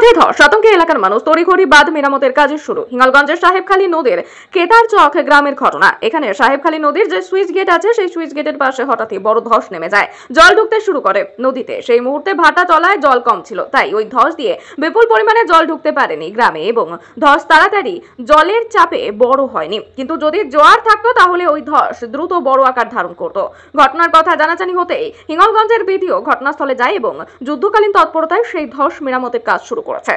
বাঁধে ধস, আতঙ্কে এলাকার মানুষ। তড়িঘড়ি বাঁধ মেরামতের কাজ শুরু। হিঙ্গলগঞ্জের সাহেবখালী নদীর কেতারচক গ্রামের ঘটনা। এখানে সাহেবখালী নদীর যে সুইচ গেট আছে, সেই সুইচ গেটের পাশে হঠাৎই বড় ধস নেমে যায়। জল ঢুকতে শুরু করে নদীতে। সেই মুহূর্তে ভাটা চলায় জল কম ছিল, তাই ওই ধস দিয়ে বিপুল পরিমাণে জল ঢুকতে পারেনি গ্রামে, এবং ধস তাড়াতাড়ি জলের চাপে বড় হয়নি। কিন্তু যদি জোয়ার থাকতো তাহলে ওই ধস দ্রুত বড় আকার ধারণ করত। ঘটনার কথা জানাজানি হতেই হিঙ্গলগঞ্জের বিডিও ঘটনাস্থলে যায় এবং যুদ্ধকালীন তৎপরতায় সেই ধস মেরামতের কাজ শুরু করেছে।